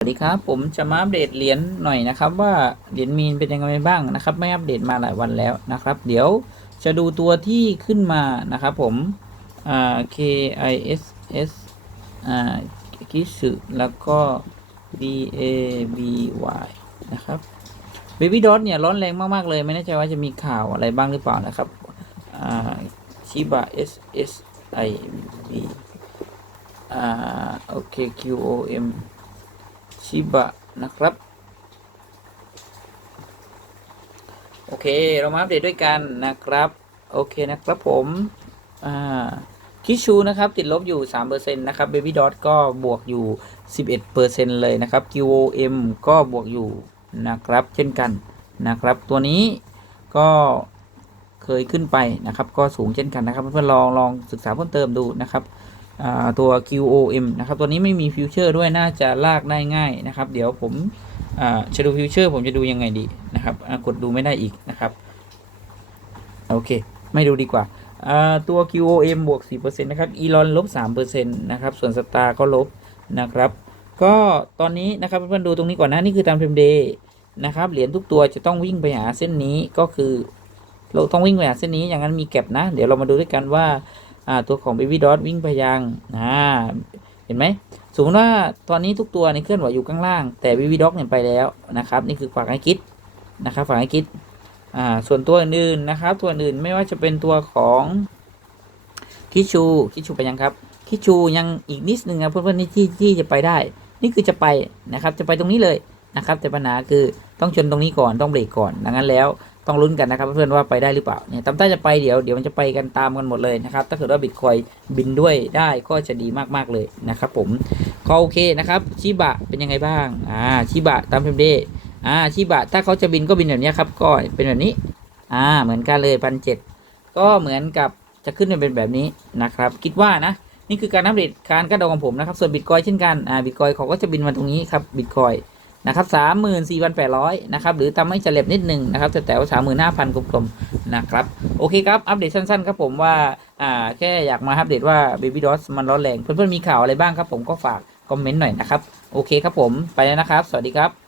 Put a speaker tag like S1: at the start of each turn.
S1: สวัสดีครับ ผมจะมาอัปเดตเหรียญหน่อยนะครับ ว่าเหรียญมีนเป็นยังไงบ้างนะครับ ไม่อัปเดตมาหลายวันแล้วนะครับ เดี๋ยวจะดูตัวที่ขึ้นมานะครับผมอ่า K I S S อ่าคิสึแล้วก็ B A B Y นะครับ Baby Dot เนี่ยร้อนแรงมาก ๆ เลย ไม่แน่ใจว่าจะมีข่าวอะไรบ้างหรือเปล่านะครับอ่าชิบะ S S I B อ่าโอเค Q O M ชิบะนะครับ โอเค เรามาอัปเดตด้วยกันนะครับ โอเคนะครับผม อ่าคิชูนะครับ ติดลบอยู่ 3%นะครับ Baby Dot ก็บวกอยู่ 11%เลยนะครับ QOM ก็บวกอยู่นะครับ เช่นกันนะครับ ตัวนี้ก็เคยขึ้นไปนะครับ ก็สูงเช่นกันนะครับ เพื่อนๆลองลองศึกษาเพิ่มเติมดูนะครับ ตัว QOM นะครับ ตัวนี้ไม่มีฟิวเจอร์ด้วยน่าจะลากได้ง่ายนะครับ เดี๋ยวผมจะดูฟิวเจอร์ผมจะดูยังไงดีนะครับกดดูไม่ได้อีกนะครับ โอเค ไม่ดูดีกว่าตัว QOM บวก 4%นะครับ Elon ลบ 3%นะครับ ส่วน Star ก็ลบนะครับ ก็ตอนนี้นะครับเพื่อนๆดูตรงนี้ก่อนนะ นี่คือตามเฟรมเดย์นะครับ เหรียญทุกตัวจะต้องวิ่งไปหาเส้นนี้ก็คือ เราต้องวิ่งไปหาเส้นนี้อย่างนั้นมีแก็บนะ เดี๋ยวเรามาดูด้วยกันว่า ตัวของ Baby Dot วิ่งไปยังอ่าเห็นไหมสมมติว่าตอนนี้ทุกตัวในเคลื่อนไหวอยู่ข้างล่าง แต่ Baby Dot เนี่ยไปแล้วนะครับ นี่คือฝากให้คิดนะครับฝากให้คิดอ่าส่วนตัวอื่นนะครับ ตัวอื่นไม่ว่าจะเป็นตัวของคิชูคิชูไปยังครับคิชูยังอีกนิดนึงนะเพื่อนๆนี่ที่ที่จะไปได้ นี่คือจะไปนะครับ จะไปตรงนี้เลยนะครับ แต่ปัญหาคือต้องชนตรงนี้ก่อนต้องเบรกก่อนดังนั้นแล้ว ต้องลุ้นกันนะครับเพื่อนๆว่าไปได้หรือเปล่าเนี่ยตั้มต้าจะไปเดี๋ยวเดี๋ยวมันจะไปกันตามกันหมดเลยนะครับถ้าเกิดว่าบิตคอยบินด้วยได้ก็จะดีมากๆเลยนะครับผมก็โอเคนะครับชิบะเป็นยังไงบ้างอ่าชิบะตามเทมเดอ่าชิบะถ้าเขาจะบินก็บินแบบนี้ครับก็เป็นแบบนี้อ่าเหมือนกันเลยพันเจ็ดก็เหมือนกับจะขึ้นมาเป็นแบบนี้นะครับคิดว่านะนี่คือการอัปเดตการกระโดดของผมนะครับส่วนบิตคอยเช่นกันอ่าบิตคอยเขาก็จะบินมาตรงนี้ครับบิตคอย นะครับสามหมื่นสี่พันแปดร้อยนะครับ หรือทำให้เฉลี่ยนิดหนึ่งนะครับแต่แต่ว่าสามหมื่นห้าพันกลมๆนะครับ โอเคครับ อัปเดตสั้นๆครับผมว่า อ่า แค่อยากมาอัปเดตว่า Baby d o s มันร้อนแรง เพื่อนๆมีข่าวอะไรบ้างครับผมก็ฝากคอมเมนต์หน่อยนะครับ โอเคครับผม ไปแล้วนะครับ สวัสดีครับ